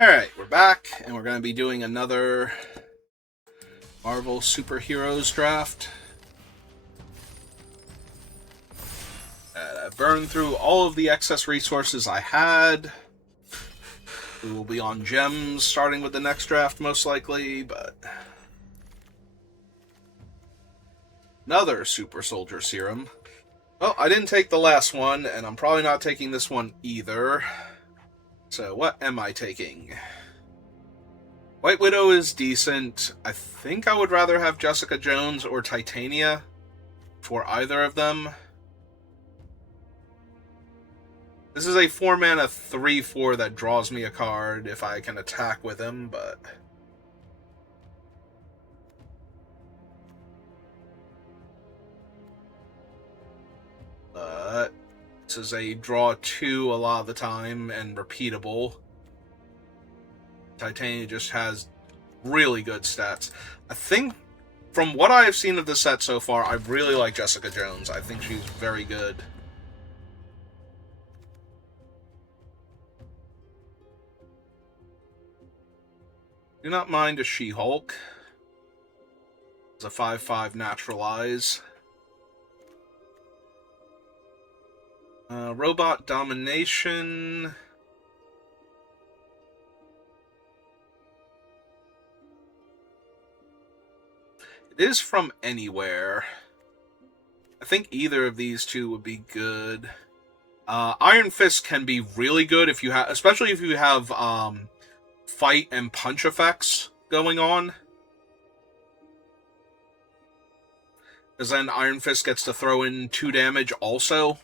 Alright, we're back, and we're going to be doing another Marvel Superheroes draft. I burned through all of the excess resources I had. We will be on gems starting with the next draft, most likely, but... Another Super Soldier Serum. Well, I didn't take the last one, and I'm probably not taking this one either. So, what am I taking? White Widow is decent. I think I would rather have Jessica Jones or Titania for either of them. This is a 4-mana 3/4 that draws me a card if I can attack with him, but... this is a draw 2 a lot of the time and repeatable. Titania just has really good stats. I think, from what I have seen of the set so far, I really like Jessica Jones. I think she's very good. Do not mind a She-Hulk. It's a 5/5 naturalize. Robot Domination. It is from anywhere. I think either of these two would be good. Iron Fist can be really good if you have, especially if you have fight and punch effects going on. Because then Iron Fist gets to throw in 2 damage also.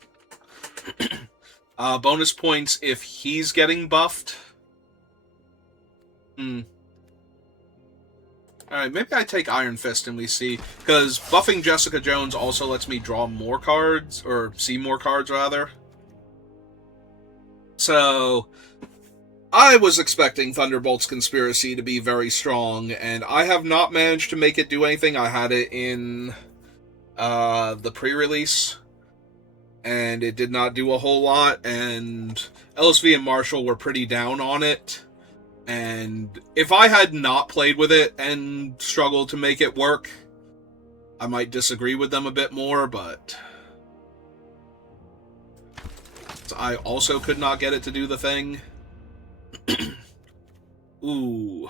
Bonus points if he's getting buffed. Alright, maybe I take Iron Fist and we see. Because buffing Jessica Jones also lets me draw more cards, or see more cards, rather. So, I was expecting Thunderbolt's Conspiracy to be very strong, and I have not managed to make it do anything. I had it in the pre-release, and it did not do a whole lot, and LSV and Marshall were pretty down on it. And if I had not played with it and struggled to make it work, I might disagree with them a bit more, but I also could not get it to do the thing. Ooh.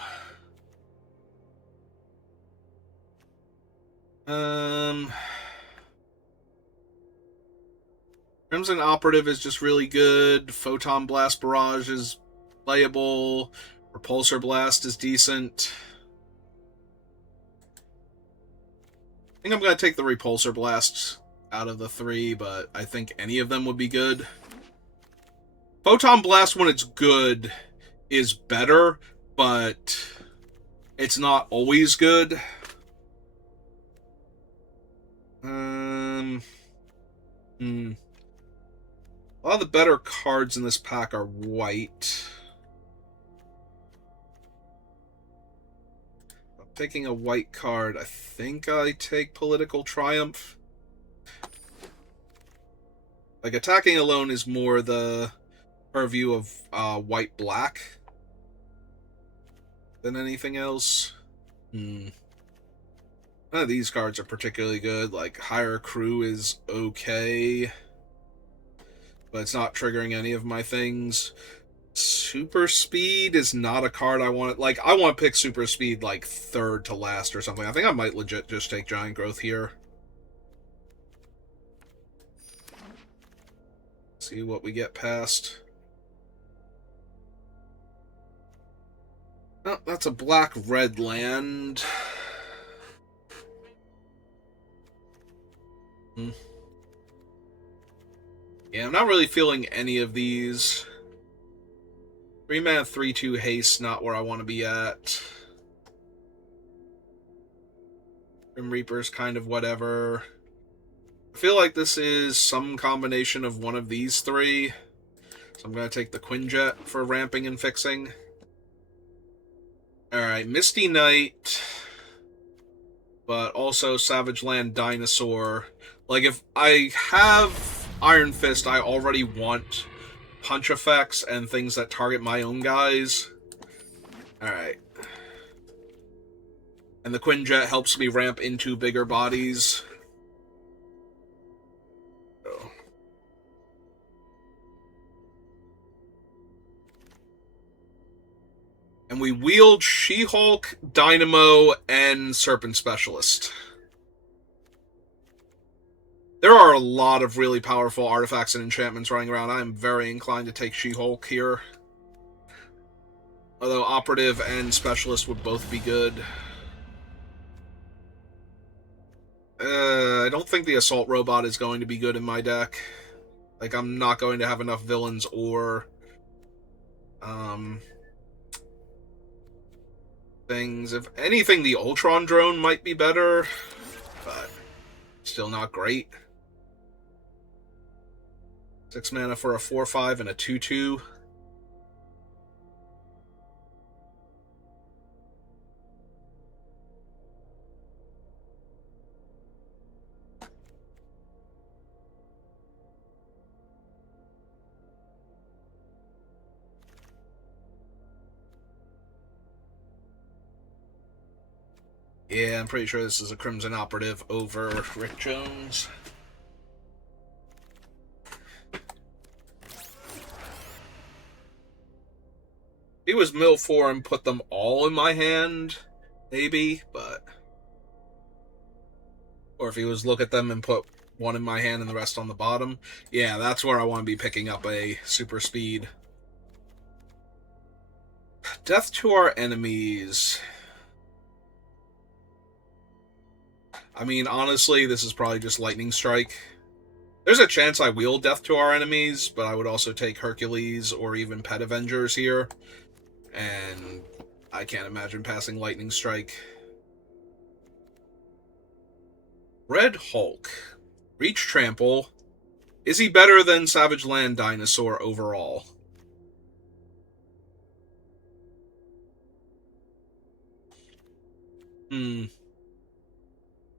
Crimson Operative is just really good. Photon Blast Barrage is playable. Repulsor Blast is decent. I think I'm going to take the Repulsor Blast out of the 3, but I think any of them would be good. Photon Blast, when it's good, is better, but it's not always good. A lot of the better cards in this pack are white. I'm taking a white card. I think I take Political Triumph. Like, attacking alone is more the purview of white-black than anything else. None of these cards are particularly good. Like, Hire Crew is okay, but it's not triggering any of my things. Super Speed is not a card I want. Like, I want to pick Super Speed, like, 3rd to last or something. I think I might legit just take Giant Growth here. See what we get past. Oh, that's a black-red land. Yeah, I'm not really feeling any of these. 3-mana 3/2 haste, not where I want to be at. Grim Reaper's kind of whatever. I feel like this is some combination of one of these 3. So I'm going to take the Quinjet for ramping and fixing. Alright, Misty Knight, but also Savage Land Dinosaur. Like, if I have Iron Fist, I already want punch effects and things that target my own guys. Alright. And the Quinjet helps me ramp into bigger bodies. So. And we wield She-Hulk, Dynamo, and Serpent Specialist. There are a lot of really powerful artifacts and enchantments running around. I am very inclined to take She-Hulk here. Although Operative and Specialist would both be good. I don't think the Assault Robot is going to be good in my deck. Like, I'm not going to have enough villains or things. If anything, the Ultron Drone might be better, but still not great. 6 mana for a 4/5 and a 2/2. Yeah, I'm pretty sure this is a Crimson Operative over Rick Jones. He was mill 4 and put them all in my hand, maybe, but... Or if he was look at them and put one in my hand and the rest on the bottom. Yeah, that's where I want to be picking up a super speed. Death to our enemies. I mean, honestly, this is probably just Lightning Strike. There's a chance I wield Death to our enemies, but I would also take Hercules or even Pet Avengers here. And I can't imagine passing Lightning Strike. Red Hulk. Reach Trample. Is he better than Savage Land Dinosaur overall?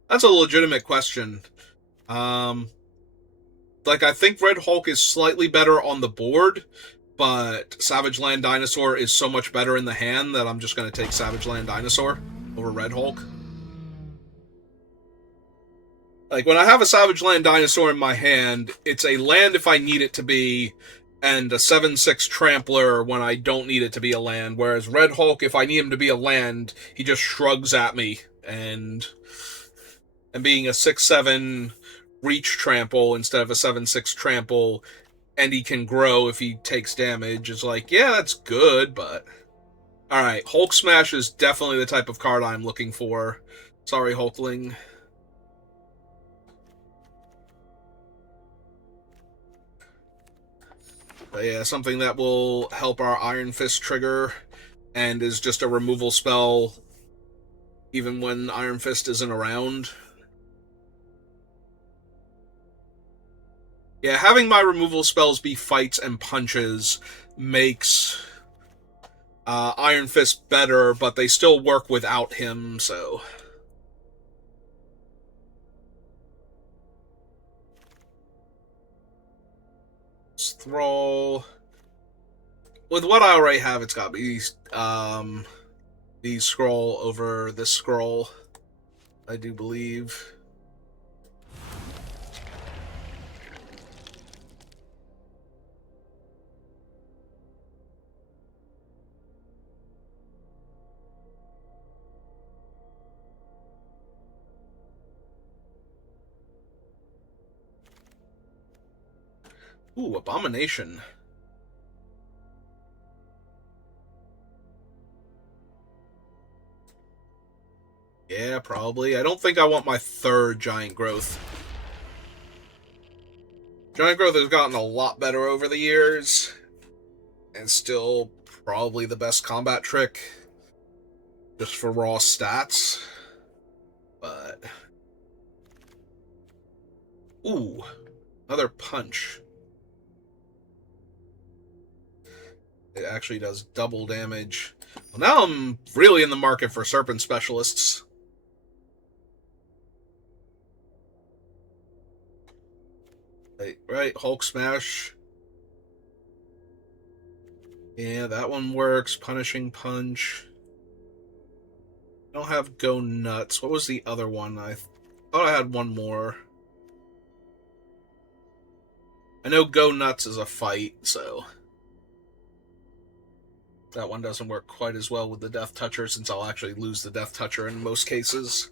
That's a legitimate question. Like, I think Red Hulk is slightly better on the board, but Savage Land Dinosaur is so much better in the hand that I'm just going to take Savage Land Dinosaur over Red Hulk. Like, when I have a Savage Land Dinosaur in my hand, it's a land if I need it to be, and a 7/6 Trampler when I don't need it to be a land, whereas Red Hulk, if I need him to be a land, he just shrugs at me, and being a 6/7 Reach Trample instead of a 7/6 Trample, and he can grow if he takes damage, is like, yeah, that's good, but... Alright, Hulk Smash is definitely the type of card I'm looking for. Sorry, Hulkling. But yeah, something that will help our Iron Fist trigger, and is just a removal spell even when Iron Fist isn't around. Yeah, having my removal spells be fights and punches makes Iron Fist better, but they still work without him, so... Thrall. With what I already have, it's got to be the scroll over this scroll, I do believe. Ooh, Abomination. Yeah, probably. I don't think I want my third Giant Growth. Giant Growth has gotten a lot better over the years, and still probably the best combat trick, just for raw stats. But... Ooh, another punch. It actually does double damage. Well, now I'm really in the market for Serpent Specialists. Right, Hulk Smash. Yeah, that one works. Punishing Punch. I don't have Go Nuts. What was the other one? I thought I had one more. I know Go Nuts is a fight, so that one doesn't work quite as well with the Death Toucher, since I'll actually lose the Death Toucher in most cases.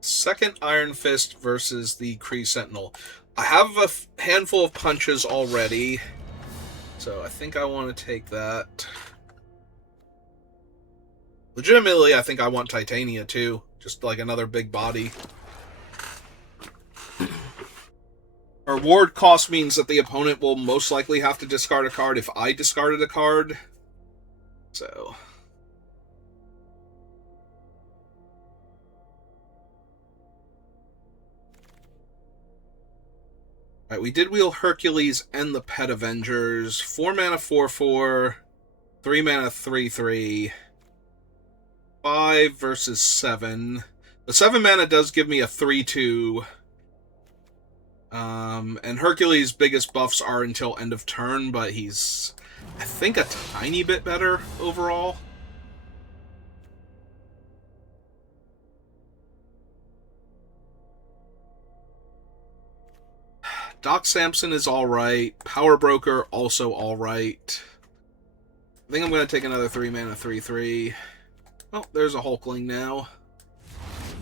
Second Iron Fist versus the Kree Sentinel. I have a handful of punches already, so I think I want to take that. Legitimately, I think I want Titania too. Just like another big body. Our ward cost means that the opponent will most likely have to discard a card if I discarded a card. So... Alright, we did wheel Hercules and the Pet Avengers. 4 mana 4/4, 3 mana 3/3, 5 versus 7. The 7 mana does give me a 3/2. And Hercules' biggest buffs are until end of turn, but he's, I think, a tiny bit better overall. Doc Samson is alright. Power Broker, also alright. I think I'm going to take another 3 mana 3/3. Oh, there's a Hulkling now.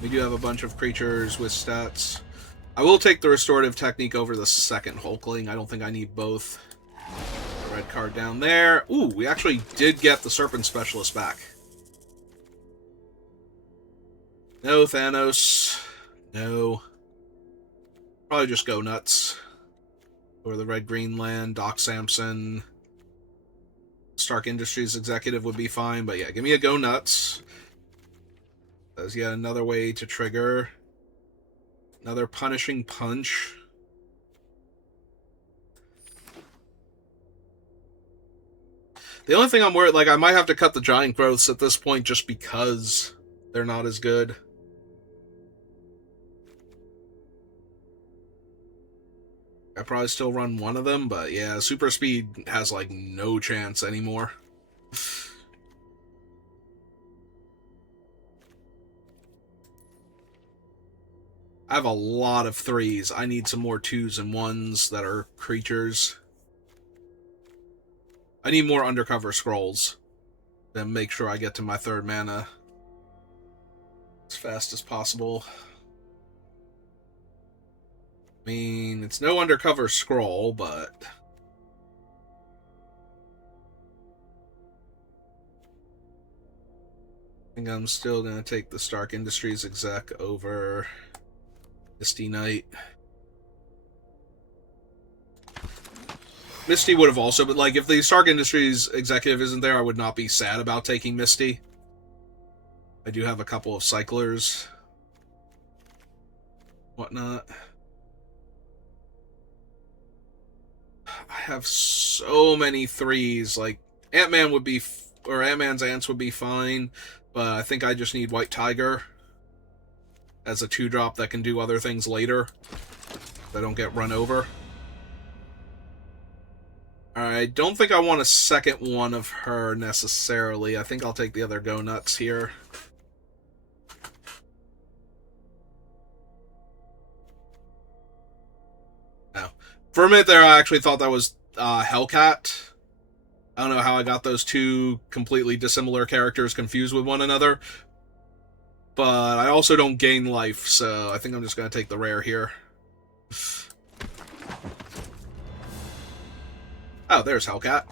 We do have a bunch of creatures with stats. I will take the Restorative Technique over the second Hulkling. I don't think I need both. The red card down there. Ooh, we actually did get the Serpent Specialist back. No, Thanos. No. Probably just Go Nuts. Or the Red-Green Land, Doc Samson. Stark Industries Executive would be fine, but yeah, give me a Go Nuts. There's yet another way to trigger. Another Punishing Punch. The only thing I'm worried, like, I might have to cut the Giant Growths at this point just because they're not as good. I probably still run one of them, but yeah, Super Speed has, like, no chance anymore. I have a lot of 3s. I need some more 2s and 1s that are creatures. I need more Undercover Scrolls to make sure I get to my 3rd mana as fast as possible. I mean, it's no Undercover Scroll, but... I think I'm still going to take the Stark Industries exec over Misty Knight. Misty would have also, but like, if the Stark Industries executive isn't there, I would not be sad about taking Misty. I do have a couple of cyclers. Whatnot. I have so many 3s. Like, Ant-Man would be, or Ant-Man's Ants would be fine, but I think I just need White Tiger as a 2-drop that can do other things later. That don't get run over. I don't think I want a second one of her necessarily. I think I'll take the other Go Nuts here. No. For a minute there, I actually thought that was Hellcat. I don't know how I got those two completely dissimilar characters confused with one another. But I also don't gain life, so I think I'm just going to take the rare here. Oh, there's Hellcat.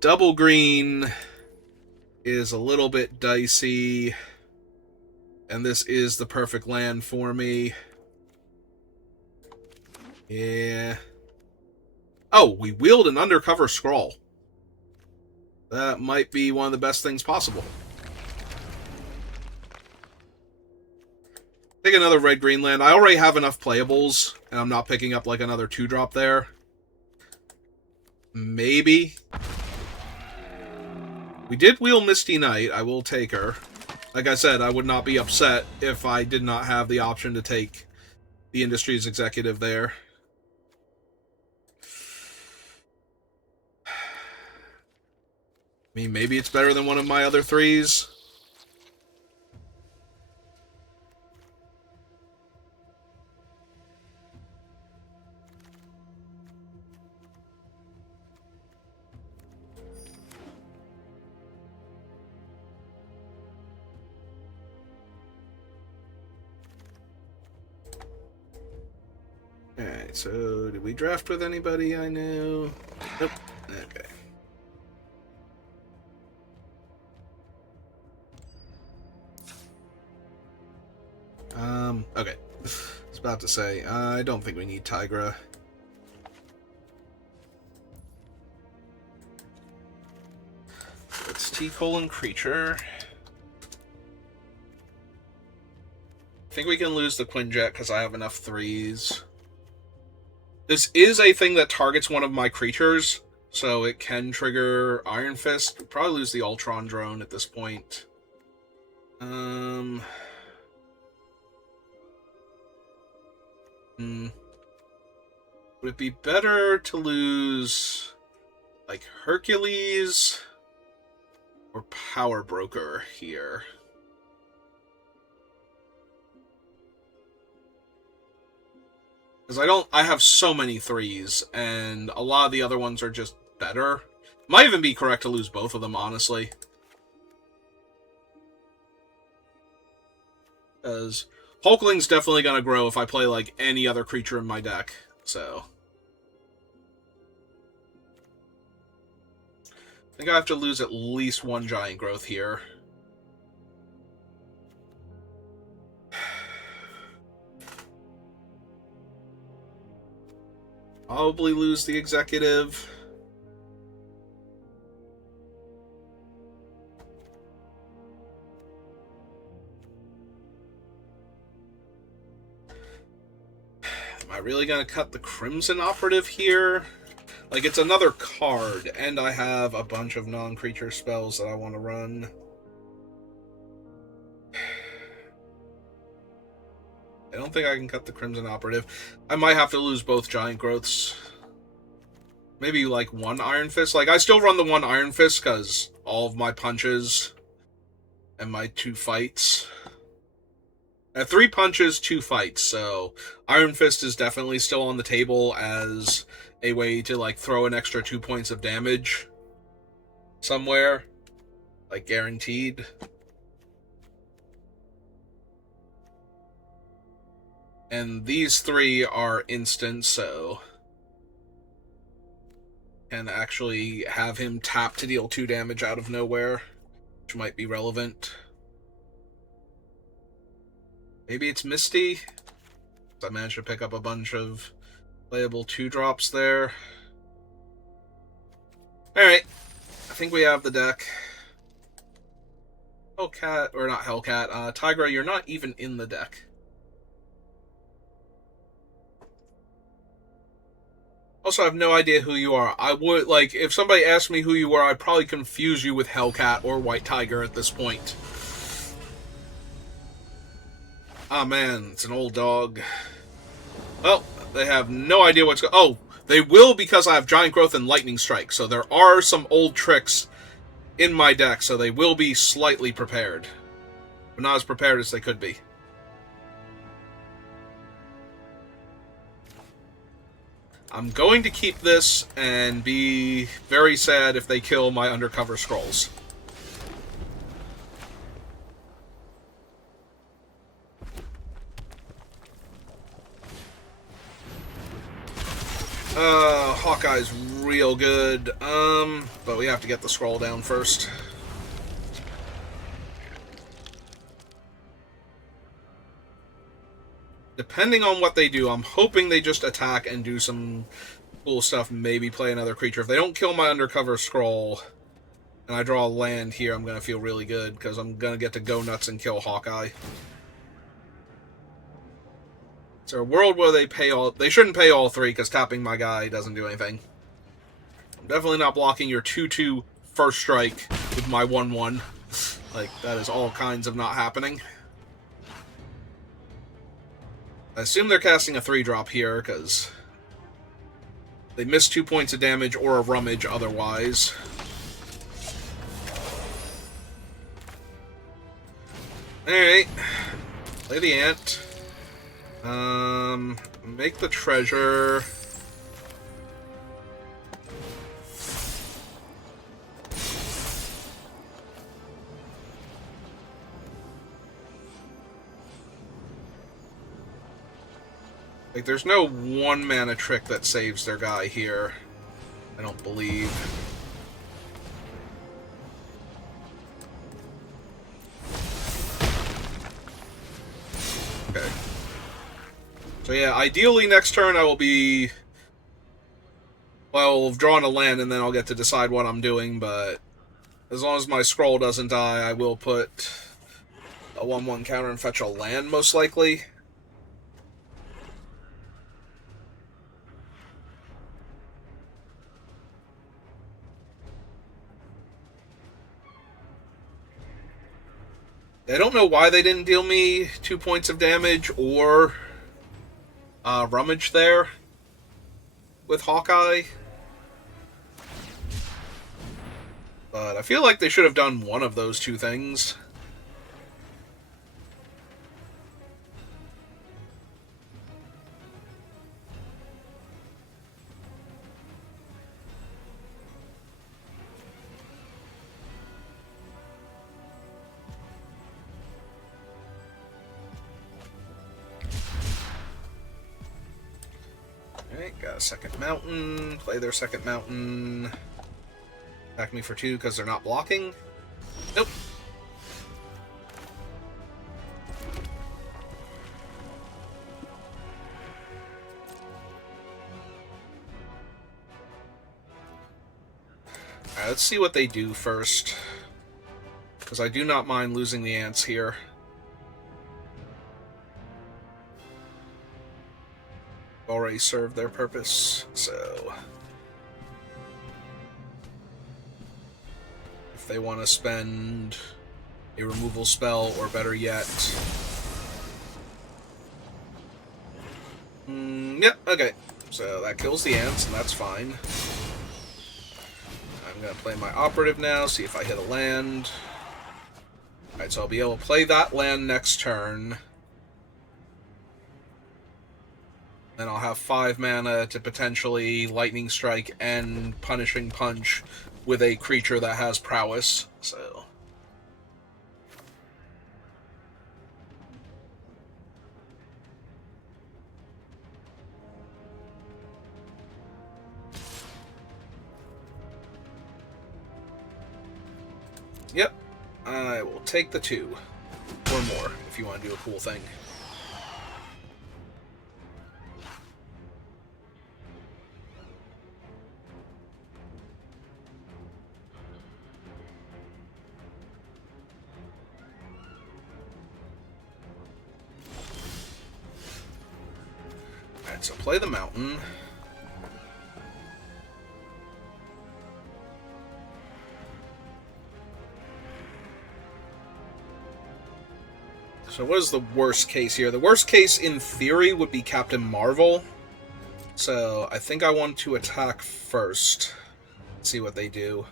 Double green is a little bit dicey. And this is the perfect land for me. Yeah. Oh, we wield an Undercover Scroll. That might be one of the best things possible. Take another red-green land. I already have enough playables, and I'm not picking up like another 2-drop there. Maybe. We did wheel Misty Knight. I will take her. Like I said, I would not be upset if I did not have the option to take the Industries Executive there. I mean, maybe it's better than one of my other 3s. Alright, so did we draft with anybody I knew? Nope. Okay. Okay. I was about to say, I don't think we need Tigra. It's T-colon creature. I think we can lose the Quinjet because I have enough 3s. This is a thing that targets one of my creatures, so it can trigger Iron Fist. We'll probably lose the Ultron drone at this point. Would it be better to lose, like, Hercules or Power Broker here? Because I have so many 3s, and a lot of the other ones are just better. Might even be correct to lose both of them, honestly. Because Hulkling's definitely going to grow if I play, like, any other creature in my deck, so... I think I have to lose at least one Giant Growth here. Probably lose the Executive. Am I really going to cut the Crimson Operative here? Like, it's another card, and I have a bunch of non-creature spells that I want to run. I don't think I can cut the Crimson Operative. I might have to lose both Giant Growths. Maybe, like, one Iron Fist. Like, I still run the one Iron Fist, because all of my punches and my 2 fights. I have 3 punches, 2 fights, so Iron Fist is definitely still on the table as a way to, like, throw an extra 2 points of damage somewhere. Like, guaranteed. And these 3 are instant, so... can actually have him tap to deal 2 damage out of nowhere, which might be relevant. Maybe it's Misty. I managed to pick up a bunch of playable 2-drops there. Alright. I think we have the deck. Hellcat, or not Hellcat, Tigra, you're not even in the deck. Also, I have no idea who you are. I would, like, if somebody asked me who you were, I'd probably confuse you with Hellcat or White Tiger at this point. Ah, man, it's an old dog. Well, they have no idea what's going on. Oh, they will because I have Giant Growth and Lightning Strike, so there are some old tricks in my deck, so they will be slightly prepared. But not as prepared as they could be. I'm going to keep this and be very sad if they kill my Undercover Scrolls. Hawkeye's real good, but we have to get the scroll down first. Depending on what they do, I'm hoping they just attack and do some cool stuff, maybe play another creature. If they don't kill my Undercover Scroll, and I draw a land here, I'm going to feel really good, because I'm going to get to go nuts and kill Hawkeye. Is there a world where they pay all... They shouldn't pay all 3, because tapping my guy doesn't do anything. I'm definitely not blocking your 2/2 first strike with my 1/1. Like, that is all kinds of not happening. I assume they're casting a 3-drop here, because they miss 2 points of damage or a rummage otherwise. Alright. Play the ant. Make the treasure. Like, there's no 1-mana trick that saves their guy here. I don't believe. Okay. So yeah, ideally next turn I will be... Well, I've drawn a land and then I'll get to decide what I'm doing, but as long as my scroll doesn't die, I will put a 1/1 counter and fetch a land, most likely. I don't know why they didn't deal me 2 points of damage or rummage there with Hawkeye. But I feel like they should have done one of those two things. Alright, got a second mountain. Play their second mountain. Attack me for 2 because they're not blocking. Nope. Alright, let's see what they do first. Because I do not mind losing the ants here. Already served their purpose, so... If they want to spend a removal spell, or better yet... Yep, okay. So that kills the ants, and that's fine. I'm going to play my operative now, see if I hit a land. Alright, so I'll be able to play that land next turn. Then I'll have 5 mana to potentially Lightning Strike and Punishing Punch with a creature that has prowess, so... Yep, I will take the 2. Or more, if you want to do a cool thing. Alright, so play the mountain. So what is the worst case here? The worst case, in theory, would be Captain Marvel. So I think I want to attack first. See what they do.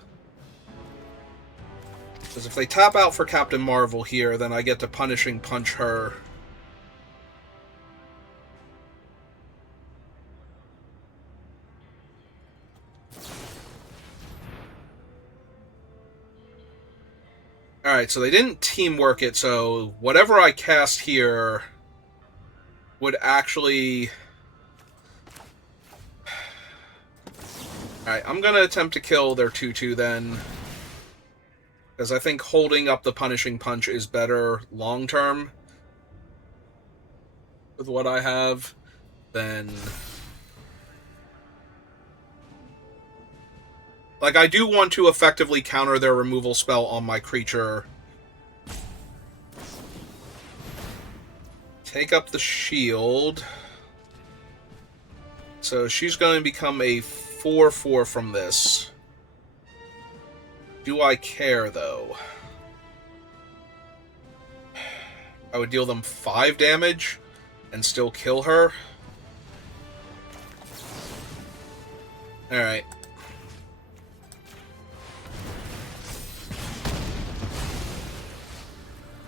Because if they tap out for Captain Marvel here, then I get to Punishing Punch her. Alright, so they didn't teamwork it, so whatever I cast here would actually... Alright, I'm going to attempt to kill their 2/2 then. Because I think holding up the Punishing Punch is better long-term with what I have than... Like, I do want to effectively counter their removal spell on my creature. Take up the shield. So she's going to become a 4/4 from this. Do I care, though? I would deal them 5 damage and still kill her. Alright.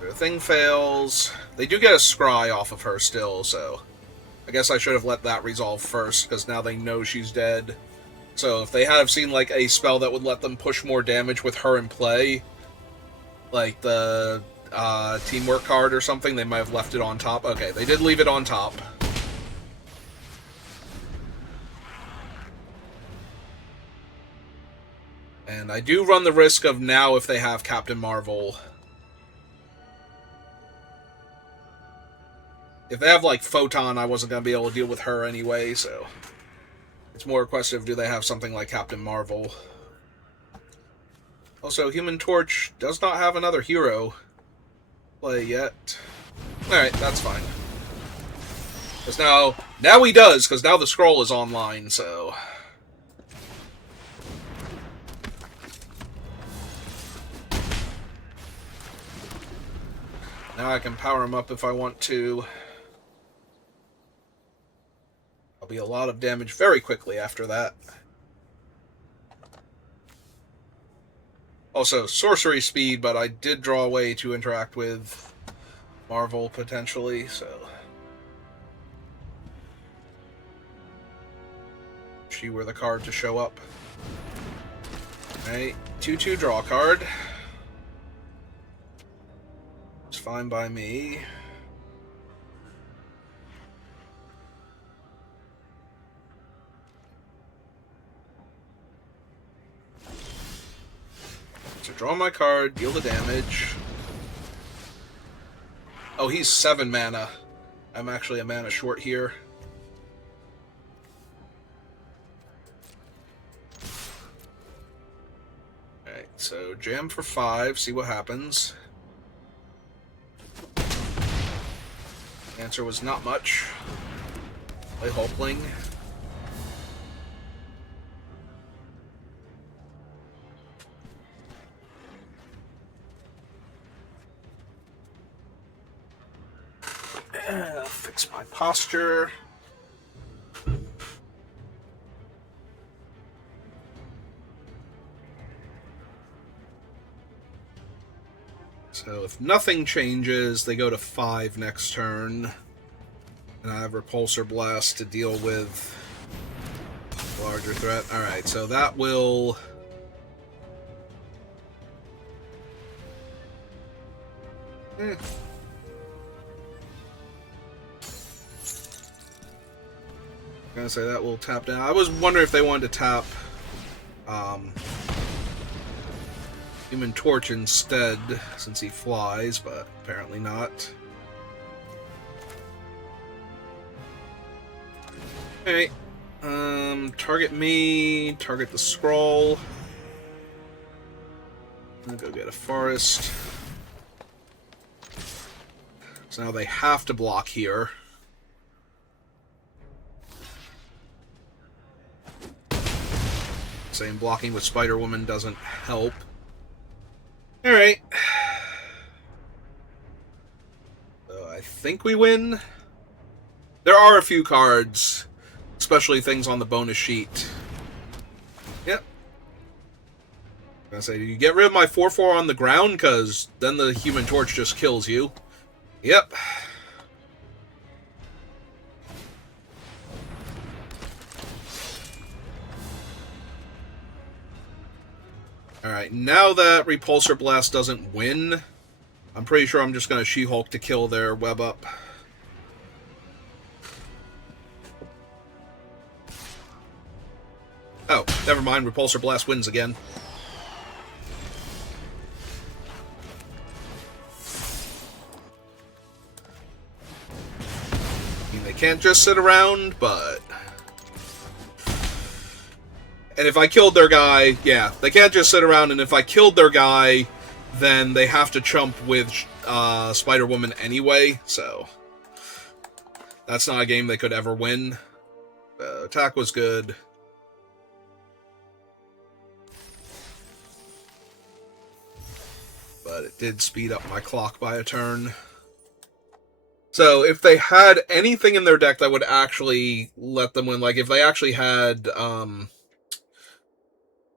The thing fails. They do get a scry off of her still, so I guess I should have let that resolve first, because now they know she's dead. So if they had seen, like, a spell that would let them push more damage with her in play, like the teamwork card or something, they might have left it on top. Okay, they did leave it on top. And I do run the risk of now, if they have Captain Marvel, if they have, like, Photon, I wasn't going to be able to deal with her anyway, so it's more a question of do they have something like Captain Marvel. Also, Human Torch does not have another hero play yet. Alright, that's fine. Because now he does, because now the scroll is online, so... Now I can power him up if I want to. I'll be a lot of damage very quickly after that. Also, sorcery speed, but I did draw away to interact with Marvel, potentially, so... She were the card to show up. Alright, 2/2 draw card. It's fine by me. So draw my card, deal the damage. Oh, he's 7 mana. I'm actually a mana short here. Alright, so jam for 5, see what happens. Answer was not much. Play Hulkling. Fix my posture. So if nothing changes, they go to 5 next turn. And I have Repulsor Blast to deal with larger threat. Alright, so that will... I'm gonna say that will tap down. I was wondering if they wanted to tap Human Torch instead, since he flies, but apparently not. Alright. Target me, target the scroll. I'll go get a forest. So now they have to block here. Saying blocking with Spider-Woman doesn't help. Alright. So I think we win. There are a few cards, especially things on the bonus sheet. Yep. I'm gonna say, you get rid of my 4/4 on the ground, because then the Human Torch just kills you. Yep. Alright, now that Repulsor Blast doesn't win, I'm pretty sure I'm just going to She-Hulk to kill their web up. Oh, never mind, Repulsor Blast wins again. I mean, they can't just sit around, but... And if I killed their guy, yeah, they can't just sit around, and if I killed their guy, then they have to chump with Spider-Woman anyway, so... That's not a game they could ever win. Attack was good. but it did speed up my clock by a turn. So if they had anything in their deck that would actually let them win, like if they actually had, I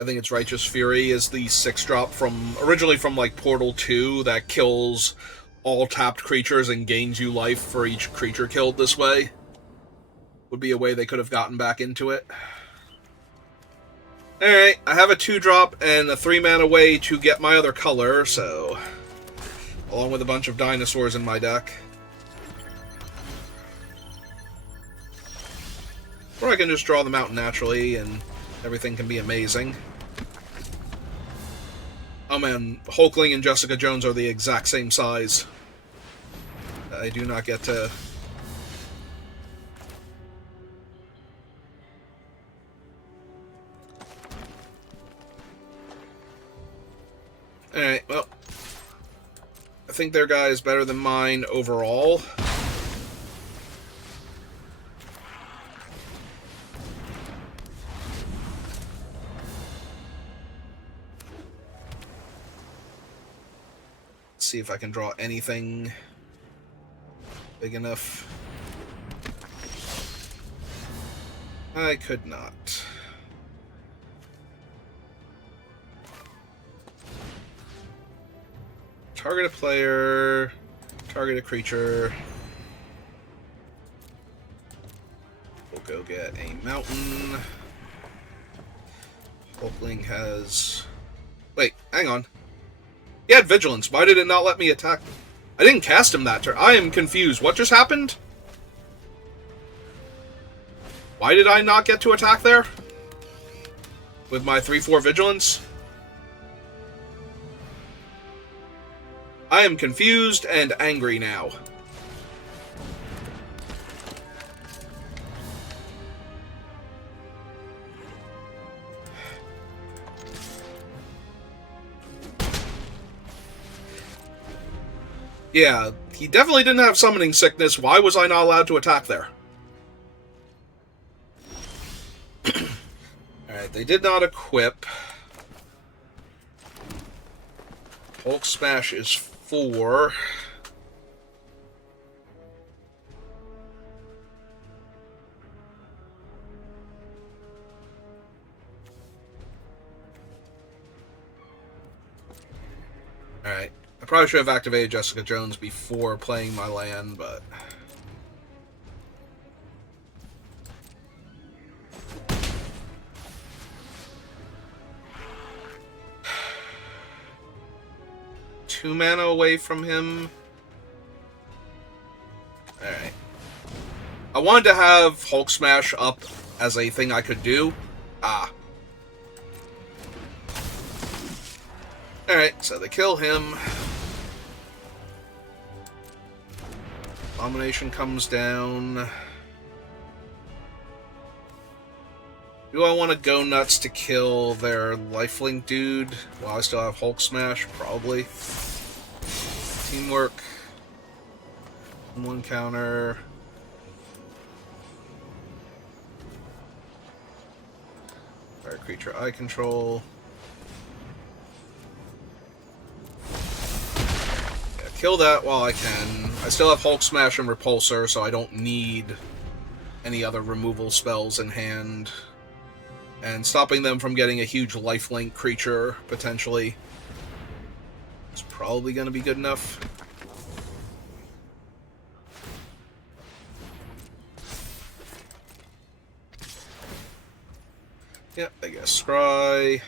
think it's Righteous Fury is the 6-drop originally from like Portal 2 that kills all tapped creatures and gains you life for each creature killed this way, would be a way they could have gotten back into it. Alright, I have a 2-drop and a 3-mana way to get my other color, so along with a bunch of dinosaurs in my deck. Or I can just draw them out naturally, and everything can be amazing. Oh man, Hulkling and Jessica Jones are the exact same size. I do not get to... Alright, well... I think their guy is better than mine overall. See if I can draw anything big enough. I could not. Target a player, target a creature. We'll go get a mountain. Hulkling has... Wait, hang on. He had Vigilance. Why did it not let me attack? I didn't cast him that turn. I am confused. What just happened? Why did I not get to attack there? With my 3/4 Vigilance? I am confused and angry now. Yeah, he definitely didn't have Summoning Sickness. Why was I not allowed to attack there? Alright, they did not equip. Hulk Smash is 4. Alright. I probably should have activated Jessica Jones before playing my land, but... Two mana away from him. Alright. I wanted to have Hulk Smash up as a thing I could do. Alright, so they kill him. Abomination comes down. Do I want to go nuts to kill their lifelink dude while I still have Hulk Smash? Probably. Teamwork. 1 counter. Fire creature I control. Yeah, kill that while I can. I still have Hulk Smash and Repulsor, so I don't need any other removal spells in hand. And stopping them from getting a huge lifelink creature, potentially, is probably going to be good enough. Yep, I guess Scry.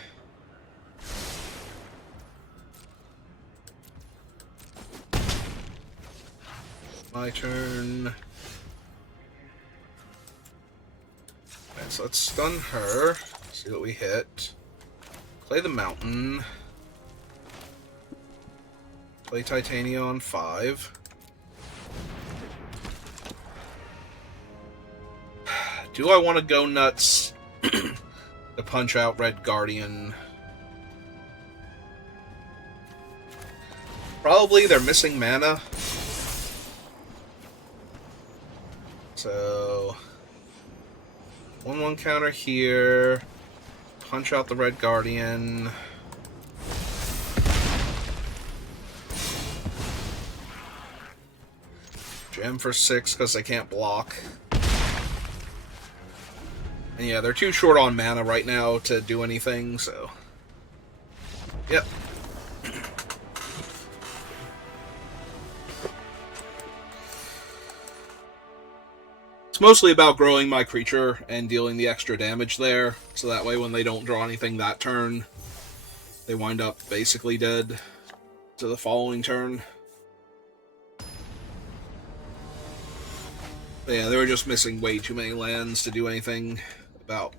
My turn. Alright, so let's stun her. See what we hit. Play the mountain. Play Titania on 5. Do I want to go nuts to punch out Red Guardian? Probably. They're missing mana. So 1/1 counter here. Punch out the Red Guardian. Jam for 6 because they can't block. And yeah, they're too short on mana right now to do anything, so... Yep. It's mostly about growing my creature and dealing the extra damage there, so that way when they don't draw anything that turn, they wind up basically dead to the following turn. But yeah, they were just missing way too many lands to do anything about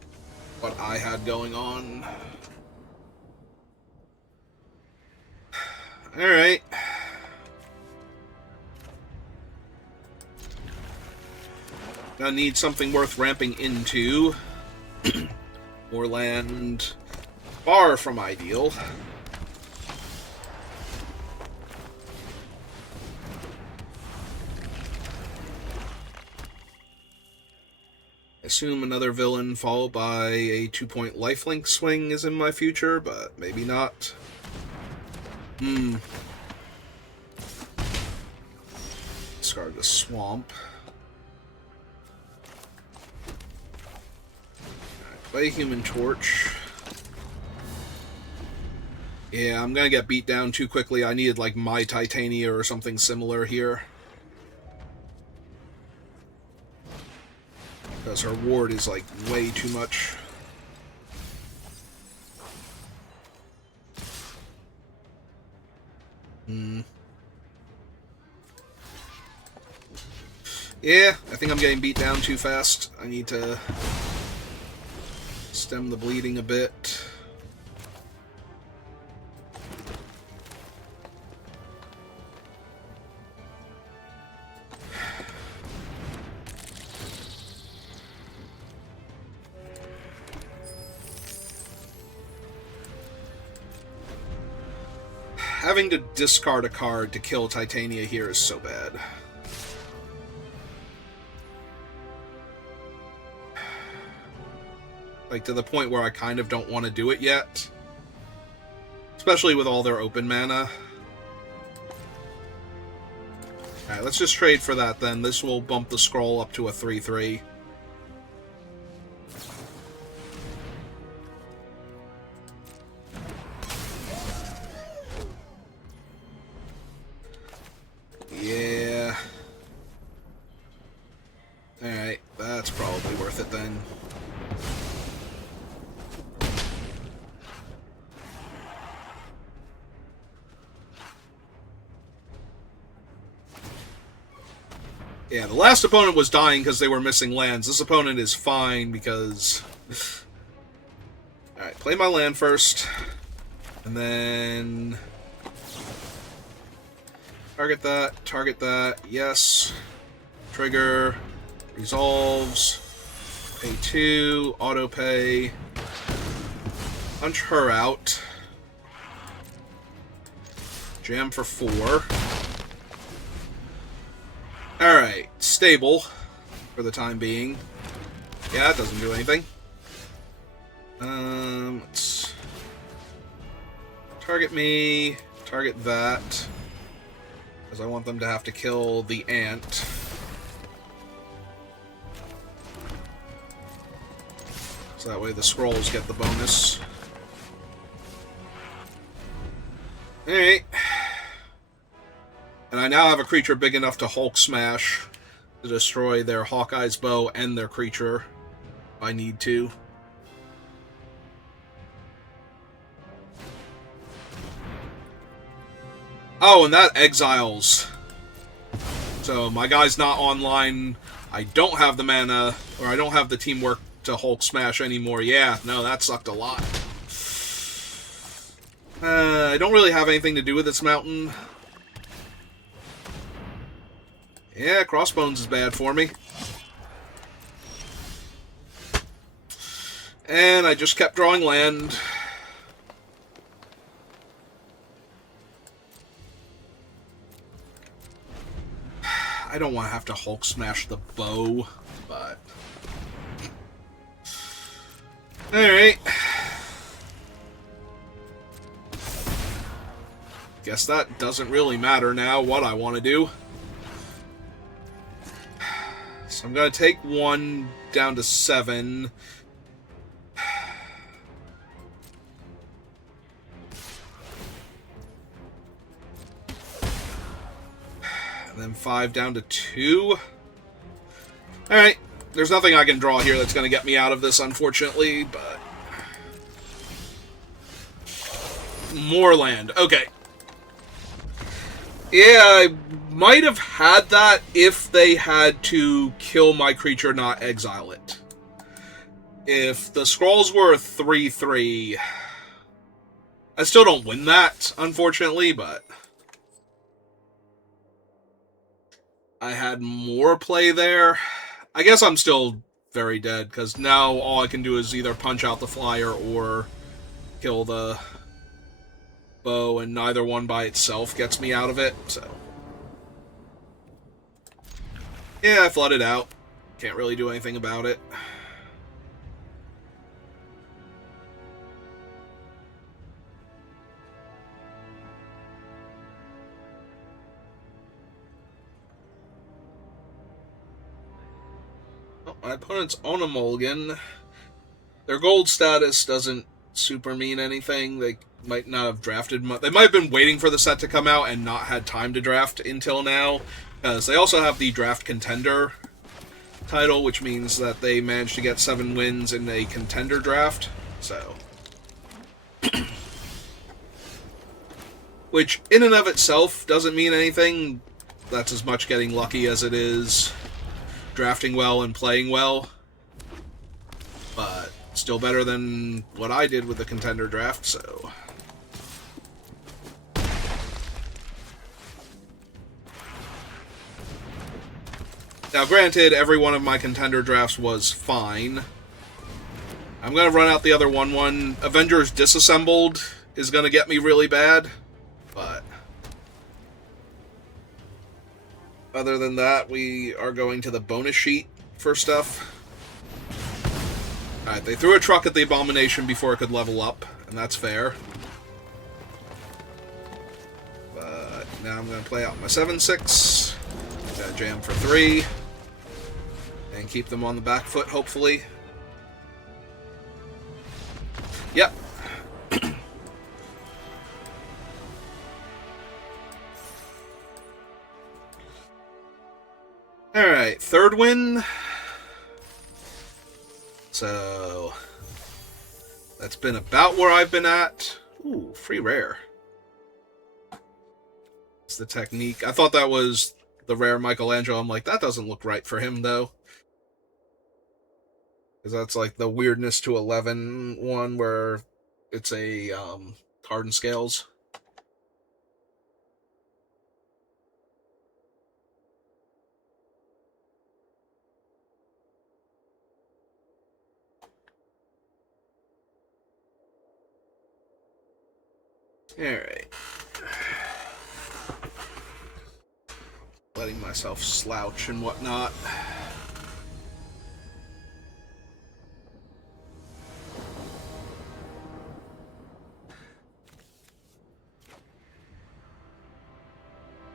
what I had going on. Alright. Gonna need something worth ramping into. More land. Far from ideal. Assume another villain followed by a 2-point lifelink swing is in my future, but maybe not. Discard the swamp. Right, play Human Torch. Yeah, I'm gonna get beat down too quickly. I needed like my Titania or something similar here. Because her ward is like way too much. Yeah, I think I'm getting beat down too fast. I need to stem the bleeding a bit. Having to discard a card to kill Titania here is so bad. Like, to the point where I kind of don't want to do it yet. Especially with all their open mana. Alright, let's just trade for that then. This will bump the scroll up to a 3/3. Yeah. Alright, that's probably worth it then. Yeah, the last opponent was dying because they were missing lands. This opponent is fine because... Alright, play my land first. And then... Target that, yes. Trigger, resolves, pay 2, auto pay. Punch her out. Jam for 4. Alright, stable for the time being. Yeah, it doesn't do anything. Let's target me, target that. Because I want them to have to kill the ant. So that way the scrolls get the bonus. Alright. And I now have a creature big enough to Hulk Smash to destroy their Hawkeye's Bow and their creature if I need to. Oh, and that exiles. So my guy's not online. I don't have the mana, or I don't have the teamwork to Hulk Smash anymore. Yeah, no, that sucked a lot. I don't really have anything to do with this mountain. Yeah, Crossbones is bad for me. And I just kept drawing land. I don't want to have to Hulk Smash the bow, but... Alright. Guess that doesn't really matter now what I want to do. So I'm going to take 1 down to 7. And then 5 down to 2. Alright. There's nothing I can draw here that's going to get me out of this, unfortunately, but... More land. Okay. Yeah, I might have had that if they had to kill my creature, not exile it. If the scrolls were a 3/3, I still don't win that, unfortunately, but I had more play there. I guess I'm still very dead, because now all I can do is either punch out the flyer or kill the bow, and neither one by itself gets me out of it, so... Yeah, I flooded out. Can't really do anything about it. Oh, my opponent's on a mulligan. Their gold status doesn't super mean anything. They might not have drafted much. They might have been waiting for the set to come out and not had time to draft until now, because they also have the draft contender title, which means that they managed to get 7 wins in a contender draft. So, which in and of itself doesn't mean anything. That's as much getting lucky as it is drafting well and playing well, but still better than what I did with the contender draft, so... Now, granted, every one of my contender drafts was fine. I'm going to run out the other 1/1. Avengers Disassembled is going to get me really bad, but... Other than that, we are going to the bonus sheet for stuff. Alright, they threw a truck at the Abomination before it could level up, and that's fair. But now I'm going to play out my 7/6. Gotta jam for 3. And keep them on the back foot, hopefully. Yep. Alright, 3rd win. So, that's been about where I've been at. Ooh, free rare. It's the technique. I thought that was the rare Michelangelo. I'm like, that doesn't look right for him, though. Because that's like the weirdness to 11 one, where it's a card and scales. Alright. Letting myself slouch and whatnot.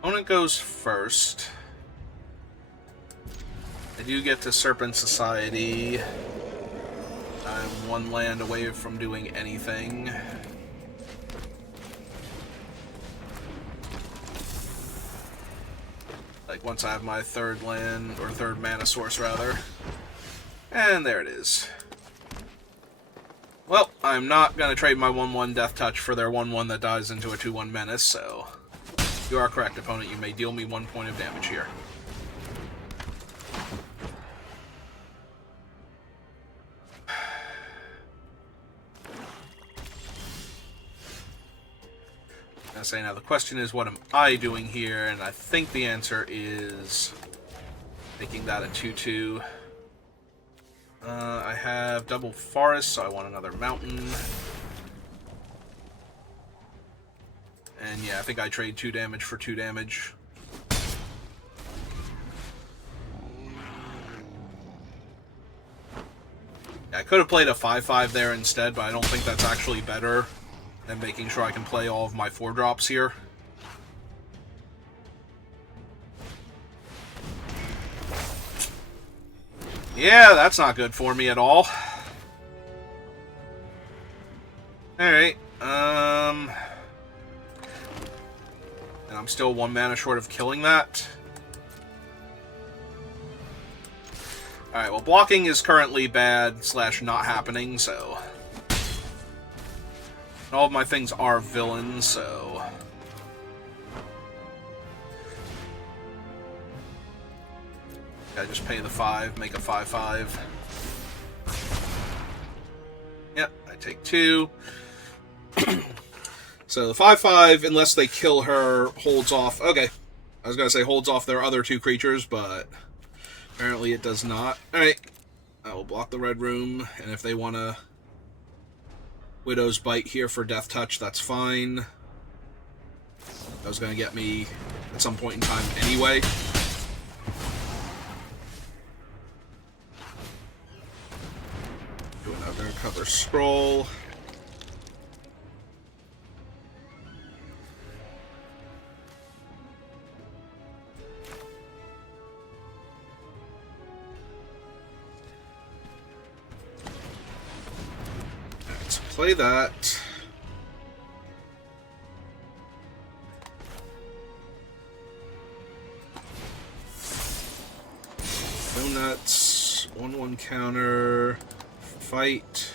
Opponent goes first. I do get to Serpent Society. I'm 1 land away from doing anything. Like, once I have my 3rd land, or 3rd mana source, rather. And there it is. Well, I'm not going to trade my 1/1 Death Touch for their 1/1 that dies into a 2/1 Menace, so... You are correct, opponent. You may deal me 1 point of damage here. I say now the question is, what am I doing here? And I think the answer is making that a 2/2. I have double forest, so I want another mountain. And yeah, I think I trade 2 damage for 2 damage. Yeah, I could have played a 5/5 there instead, but I don't think that's actually better than making sure I can play all of my 4-drops here. Yeah, that's not good for me at all. Alright, and I'm still 1 mana short of killing that. Alright, well, blocking is currently bad / not happening, so... all of my things are villains, so... I just pay the 5, make a 5/5. Yep, I take 2. So the 5/5, unless they kill her, holds off... Okay, I was going to say holds off their other 2 creatures, but apparently it does not. Alright, I will block the red room, and if they want to Widow's Bite here for Death Touch, that's fine. That was going to get me at some point in time anyway. Do another cover scroll. Let's play that. Donuts, 1/1 counter, fight.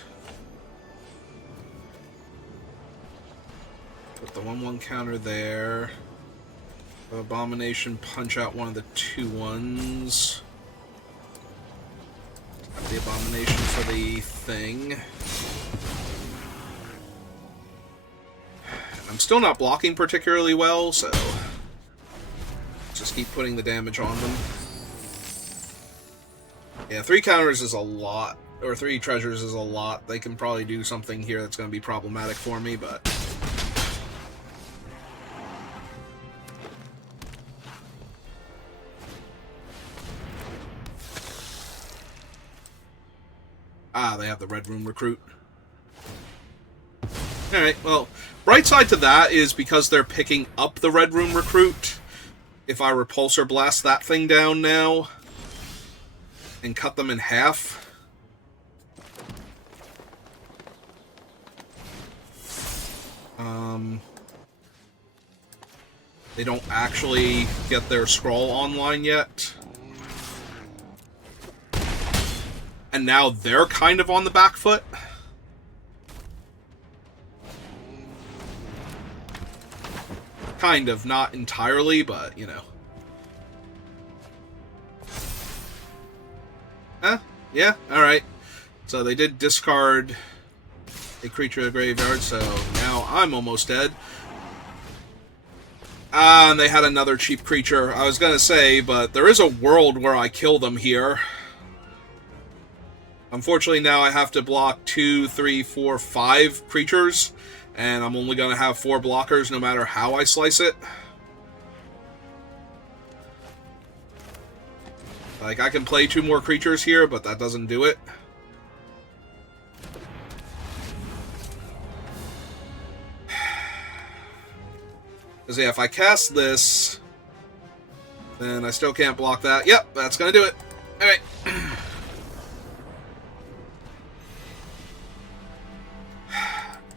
Put the 1/1 counter there. Abomination, punch out one of the 2/1s. Tap the Abomination for the thing. I'm still not blocking particularly well, so just keep putting the damage on them. Yeah, 3 counters is a lot, or 3 treasures is a lot. They can probably do something here that's going to be problematic for me, but... Ah, they have the Red Room Recruit. Alright, well, bright side to that is because they're picking up the Red Room Recruit, if I Repulsor Blast that thing down now and cut them in half... they don't actually get their scroll online yet. And now they're kind of on the back foot. Kind of, not entirely, but, you know. Yeah, alright. So they did discard a creature of the graveyard, so now I'm almost dead. And they had another cheap creature. I was gonna say, but there is a world where I kill them here. Unfortunately, now I have to block 2, 3, 4, 5 creatures, and I'm only gonna have 4 blockers no matter how I slice it. Like, I can play 2 more creatures here, but that doesn't do it. Because, yeah, if I cast this, then I still can't block that. Yep, that's going to do it. Alright.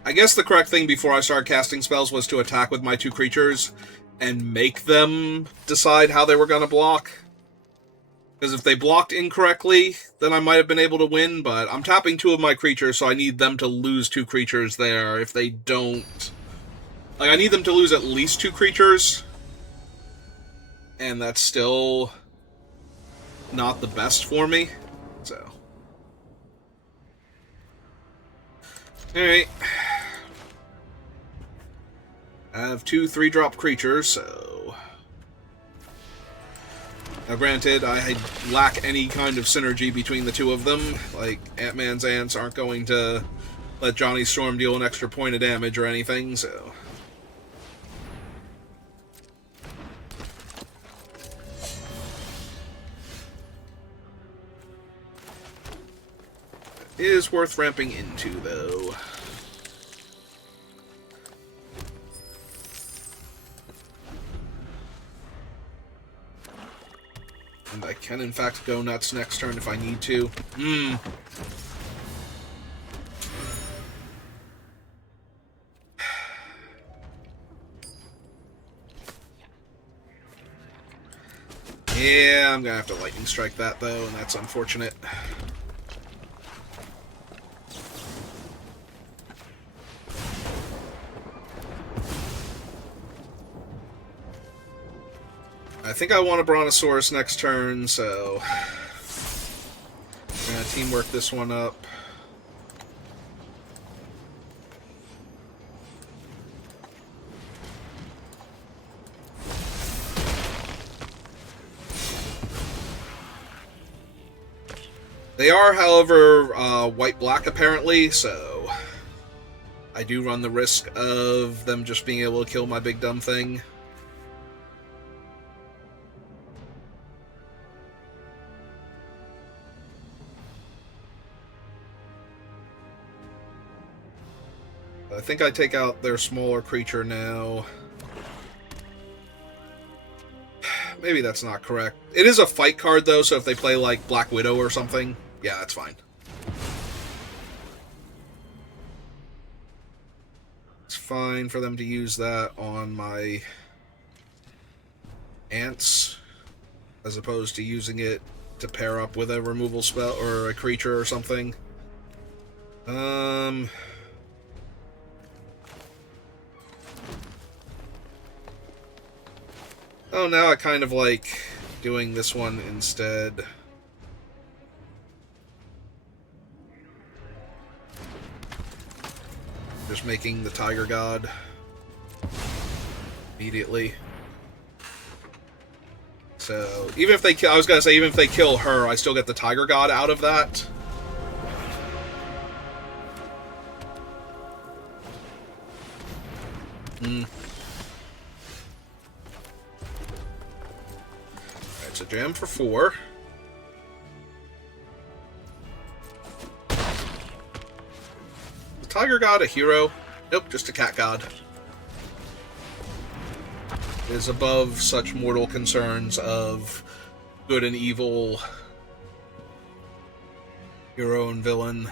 I guess the correct thing before I started casting spells was to attack with my 2 creatures and make them decide how they were going to block. Because if they blocked incorrectly, then I might have been able to win, but I'm tapping 2 of my creatures, so I need them to lose 2 creatures there. If they don't... Like, I need them to lose at least 2 creatures, and that's still not the best for me, so... Alright. I have 2 3-drop creatures, so... Now, granted, I lack any kind of synergy between the 2 of them. Like, Ant-Man's ants aren't going to let Johnny Storm deal an extra point of damage or anything, so... It is worth ramping into, though. And I can, in fact, go nuts next turn if I need to. Yeah, I'm gonna have to lightning strike that, though, and that's unfortunate. I think I want a Brontosaurus next turn, so I'm gonna teamwork this one up. They are, however, white-black apparently, so I do run the risk of them just being able to kill my big dumb thing. I think I take out their smaller creature now. Maybe that's not correct. It is a fight card, though, so if they play, like, Black Widow or something, yeah, that's fine. It's fine for them to use that on my ants, as opposed to using it to pair up with a removal spell or a creature or something. Oh, now I kind of like doing this one instead. Just making the Tiger God immediately. So, even if they kill, I was gonna say, even if they kill her, I still get the Tiger God out of that. Alright, so jam for 4. Is Tiger God a hero? Nope, just a cat god. Is above such mortal concerns of good and evil, hero and villain.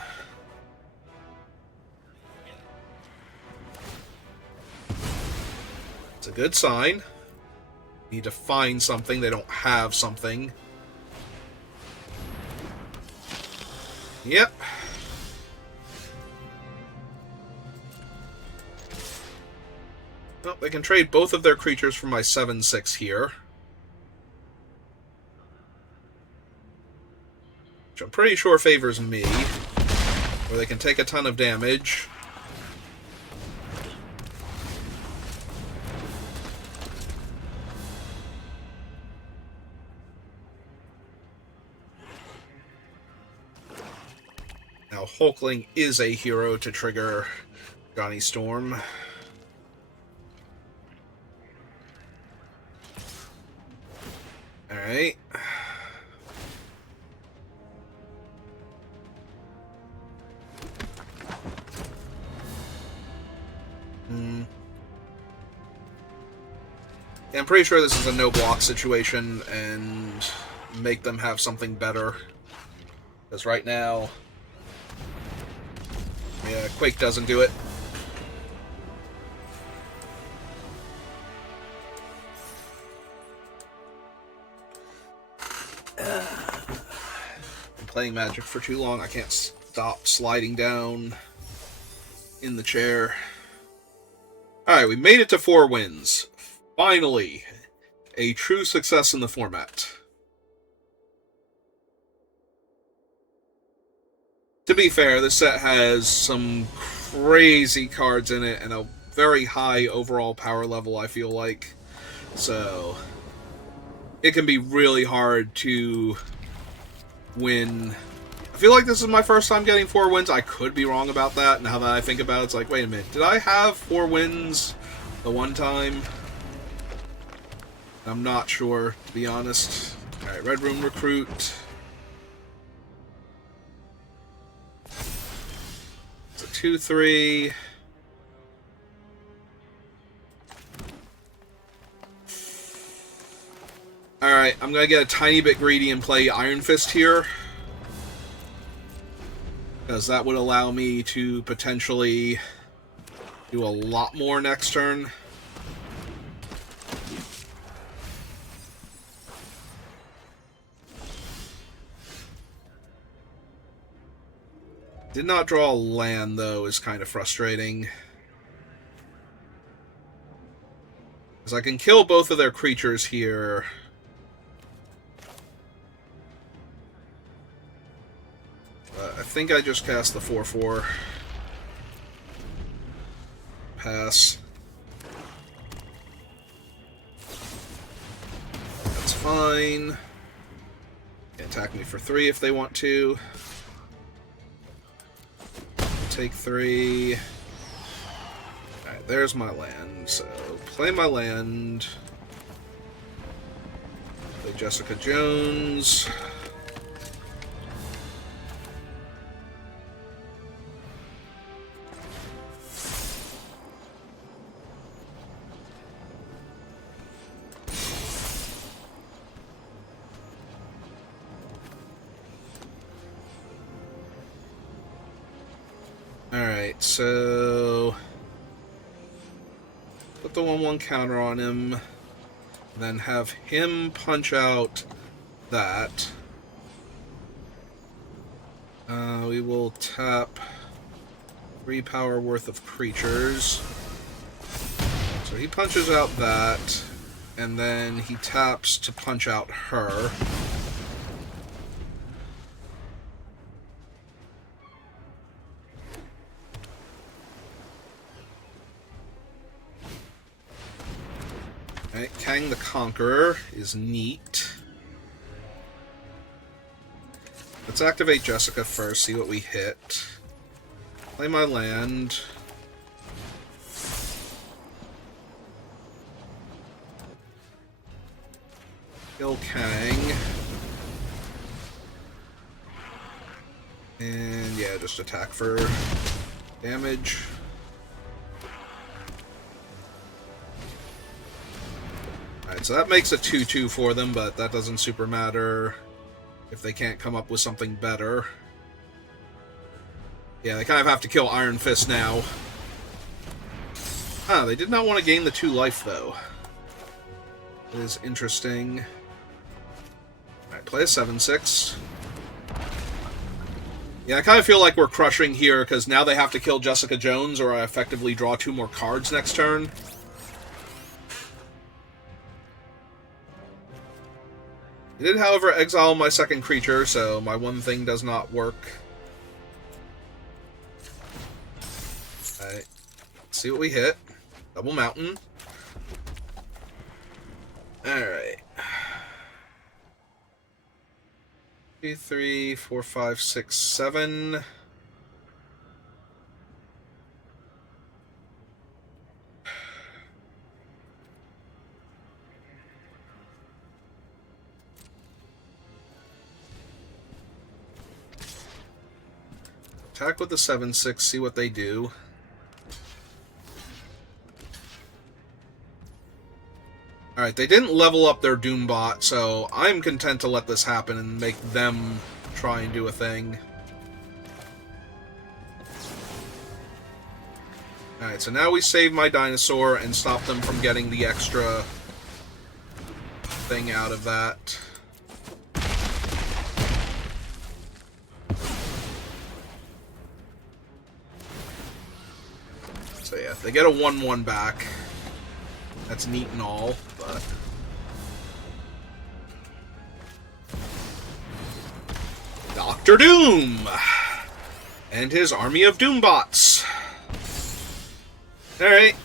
It's a good sign. Need to find something. They don't have something. Yep. Well, they can trade both of their creatures for my 7/6 here. Which I'm pretty sure favors me. Where they can take a ton of damage. Now, Hulkling is a hero to trigger Johnny Storm. Alright. Yeah, I'm pretty sure this is a no-block situation, and make them have something better. Because right now... yeah, Quake doesn't do it. I'm playing Magic for too long. I can't stop sliding down in the chair. Alright, we made it to 4 wins. Finally, a true success in the format. To be fair, this set has some crazy cards in it and a very high overall power level, I feel like. So, it can be really hard to win. I feel like this is my first time getting 4 wins. I could be wrong about that. Now that I think about it, it's like, wait a minute. Did I have 4 wins the one time? I'm not sure, to be honest. Alright, Red Room Recruit. It's a 2/3. Alright. Alright, I'm gonna get a tiny bit greedy and play Iron Fist here. Because that would allow me to potentially do a lot more next turn. Did not draw a land, though, is kind of frustrating. Because I can kill both of their creatures here. I think I just cast the 4/4. Pass. That's fine. Can attack me for 3 if they want to. Take 3. Alright, there's my land. So, play my land. Play Jessica Jones. Alright, so put the 1/1 counter on him, then have him punch out that. We will tap 3 power worth of creatures. So he punches out that, and then he taps to punch out her. Alright, Kang the Conqueror is neat. Let's activate Jessica first, see what we hit. Play my land. Kill Kang. And yeah, just attack for damage. Alright, so that makes a 2/2 for them, but that doesn't super matter if they can't come up with something better. Yeah, they kind of have to kill Iron Fist now. Ah, they did not want to gain the 2 life, though. That is interesting. Alright, play a 7/6. Yeah, I kind of feel like we're crushing here, because now they have to kill Jessica Jones, or I effectively draw 2 more cards next turn. I did, however, exile my second creature, so my one thing does not work. Alright, let's see what we hit. Double Mountain. Alright. 2, 3, 4, 5, 6, 7. Attack with the 7/6, see what they do. Alright, they didn't level up their Doombot, so I'm content to let this happen and make them try and do a thing. Alright, so now we save my dinosaur and stop them from getting the extra thing out of that. So yeah, they get a 1/1 back. That's neat and all, but... Dr. Doom! And his army of Doombots. Alright.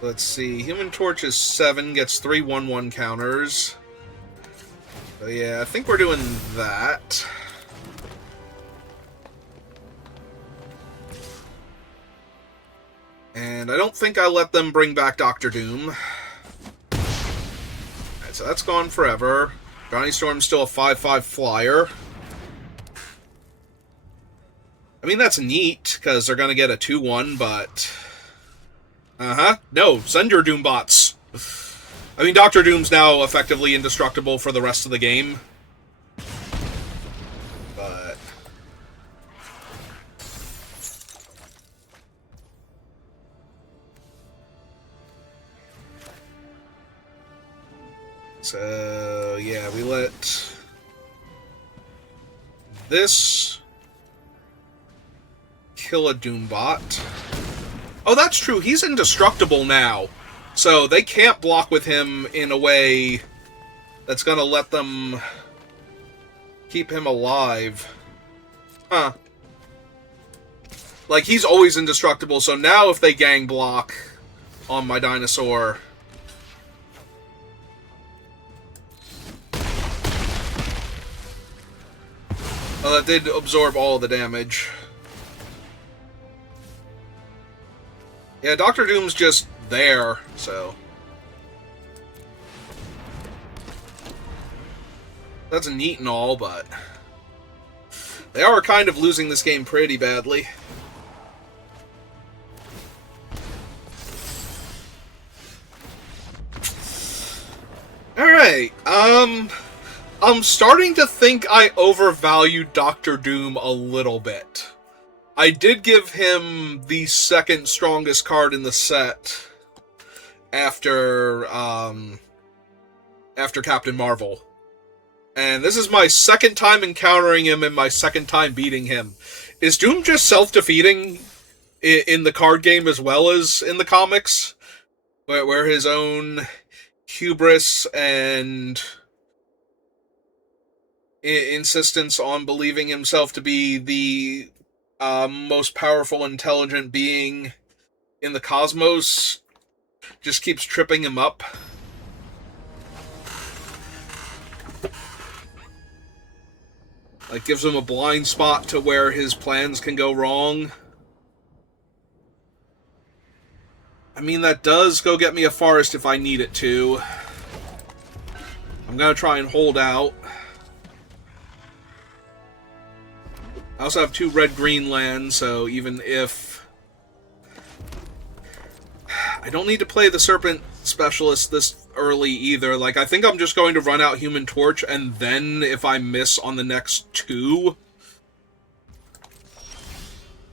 Let's see. Human Torch is 7, gets 3 1/1 counters. So yeah, I think we're doing that. And I don't think I let them bring back Dr. Doom. Alright, so that's gone forever. Johnny Storm's still a 5/5 flyer. I mean, that's neat, because they're going to get a 2/1, but... No, send your Doombots. I mean, Doctor Doom's now effectively indestructible for the rest of the game. But... So, yeah, we let this kill a Doombot. Oh, that's true. He's indestructible now. So they can't block with him in a way that's going to let them keep him alive. Huh. Like, he's always indestructible, so now if they gang block on my dinosaur... Well, that did absorb all the damage. Yeah, Doctor Doom's just there, so... That's neat and all, but... They are kind of losing this game pretty badly. Alright, I'm starting to think I overvalued Doctor Doom a little bit. I did give him the second strongest card in the set after Captain Marvel. And this is my second time encountering him and my second time beating him. Is Doom just self-defeating in the card game as well as in the comics? Where his own hubris and insistence on believing himself to be the most powerful, intelligent being in the cosmos just keeps tripping him up. Like, gives him a blind spot to where his plans can go wrong. I mean, that does go get me a forest if I need it to. I'm gonna try and hold out. I also have 2 red-green lands, so even if... I don't need to play the Serpent Specialist this early either. Like, I think I'm just going to run out Human Torch, and then if I miss on the next 2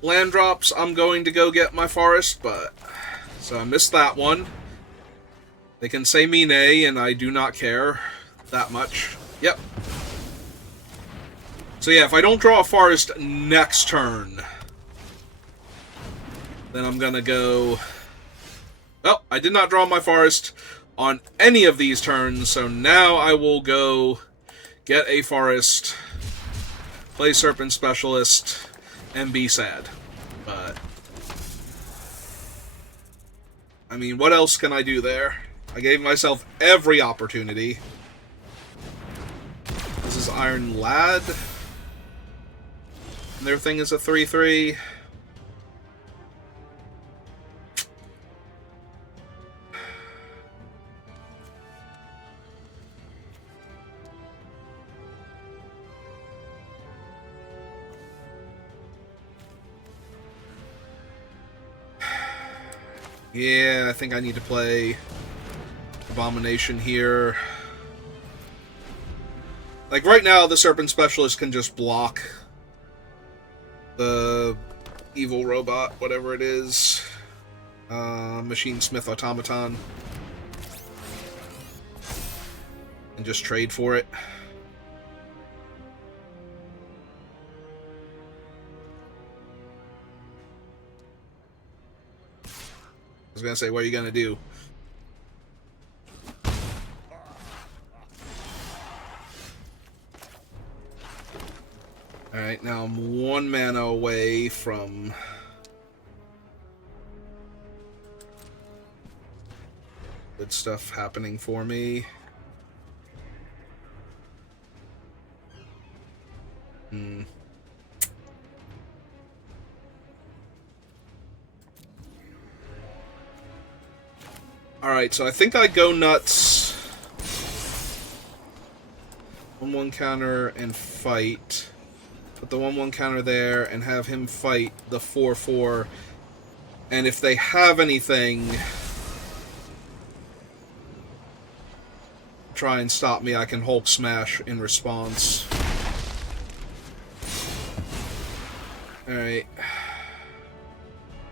land drops, I'm going to go get my forest, but... So I missed that one. They can say me nay, and I do not care that much. Yep. So yeah, if I don't draw a forest next turn, then I'm gonna go... Well, I did not draw my forest on any of these turns, so now I will go get a forest, play Serpent Specialist, and be sad. But... I mean, what else can I do there? I gave myself every opportunity. This is Iron Lad. And their thing is a 3/3. Yeah, I think I need to play Abomination here. Like, right now, the Serpent Specialist can just block the evil robot, whatever it is. Machine Smith Automaton. And just trade for it. I was gonna say, what are you gonna do? Alright, now I'm 1 mana away from... good stuff happening for me. Alright, so I think I go nuts. 1/1 counter and fight. Put the 1/1 counter there and have him fight the 4/4. And if they have anything... try and stop me, I can Hulk Smash in response. Alright.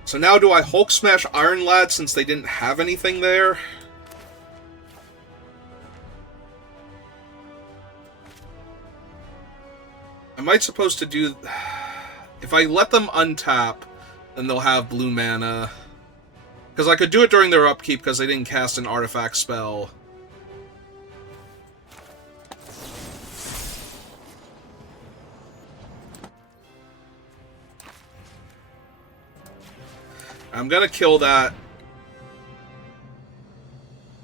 So now do I Hulk Smash Iron Lad since they didn't have anything there? I might supposed to do... If I let them untap, then they'll have blue mana. Because I could do it during their upkeep because they didn't cast an artifact spell. I'm gonna kill that,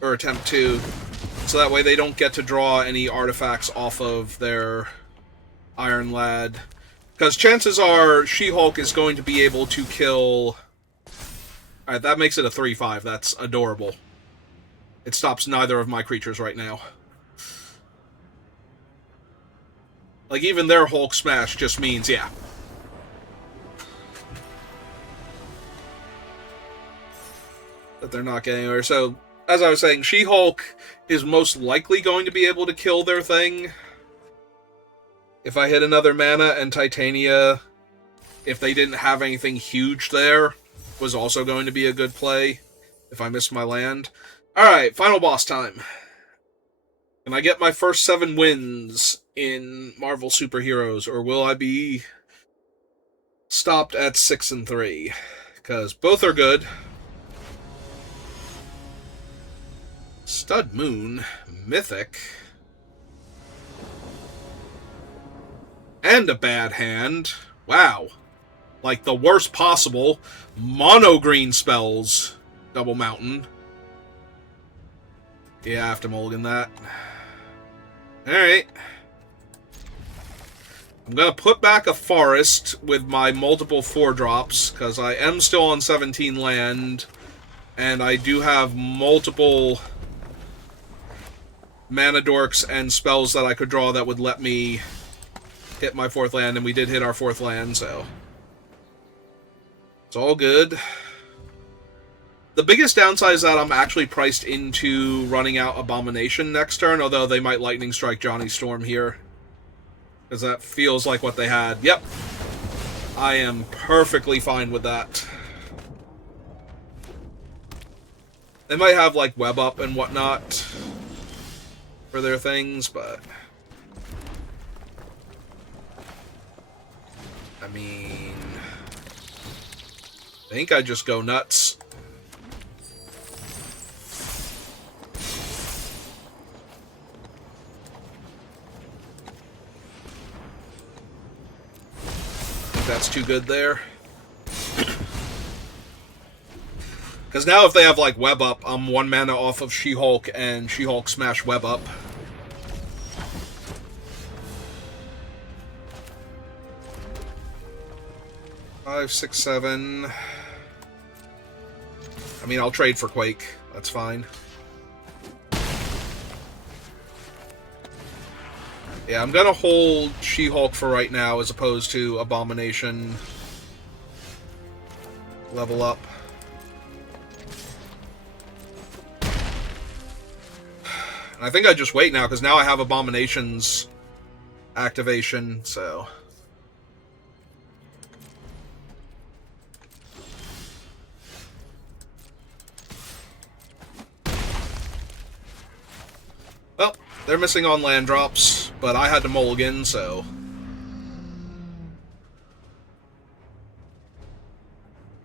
or attempt to, so that way they don't get to draw any artifacts off of their Iron Lad. Because chances are She-Hulk is going to be able to kill... Alright, that makes it a 3/5. That's adorable. It stops neither of my creatures right now. Like, even their Hulk Smash just means, yeah. That they're not getting anywhere. So, as I was saying, She-Hulk is most likely going to be able to kill their thing. If I hit another mana, and Titania, if they didn't have anything huge there, was also going to be a good play if I missed my land. Alright, final boss time. Can I get my first 7 wins in Marvel Superheroes, or will I be stopped at 6 and 3? Because both are good. Stud Moon, Mythic, and a bad hand. Wow. Like the worst possible. Mono green spells. Double Mountain. Yeah, I have to mulligan that. Alright. I'm going to put back a forest with my multiple 4-drops, because I am still on 17 land, and I do have multiple mana dorks and spells that I could draw that would let me hit my 4th land, and we did hit our 4th land, so it's all good. The biggest downside is that I'm actually priced into running out Abomination next turn, although they might Lightning Strike Johnny Storm here, because that feels like what they had. Yep. I am perfectly fine with that. They might have, like, Web Up and whatnot for their things, but I mean, I think I just go nuts. I think that's too good there. Because now if they have, like, Web Up, I'm 1 mana off of She-Hulk, and She-Hulk Smash Web Up. Five, 6, 7. I mean, I'll trade for Quake. That's fine. Yeah, I'm gonna hold She-Hulk for right now, as opposed to Abomination. Level up. I think I just wait now, because now I have Abomination's activation, so... Well, they're missing on land drops, but I had to mulligan, so...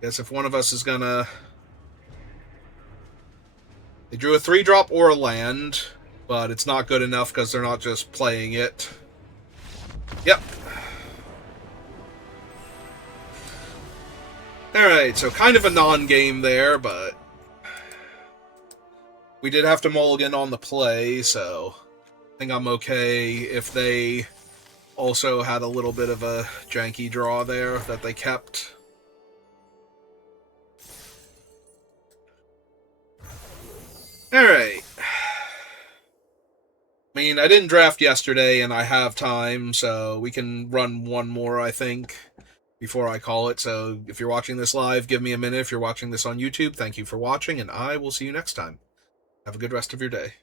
Guess if one of us is gonna... They drew a 3-drop or a land, but it's not good enough because they're not just playing it. Yep. Alright, so kind of a non-game there, but we did have to mulligan on the play, so I think I'm okay if they also had a little bit of a janky draw there that they kept. Alright. I mean, I didn't draft yesterday, and I have time, so we can run one more, I think, before I call it. So if you're watching this live, give me a minute. If you're watching this on YouTube, thank you for watching, and I will see you next time. Have a good rest of your day.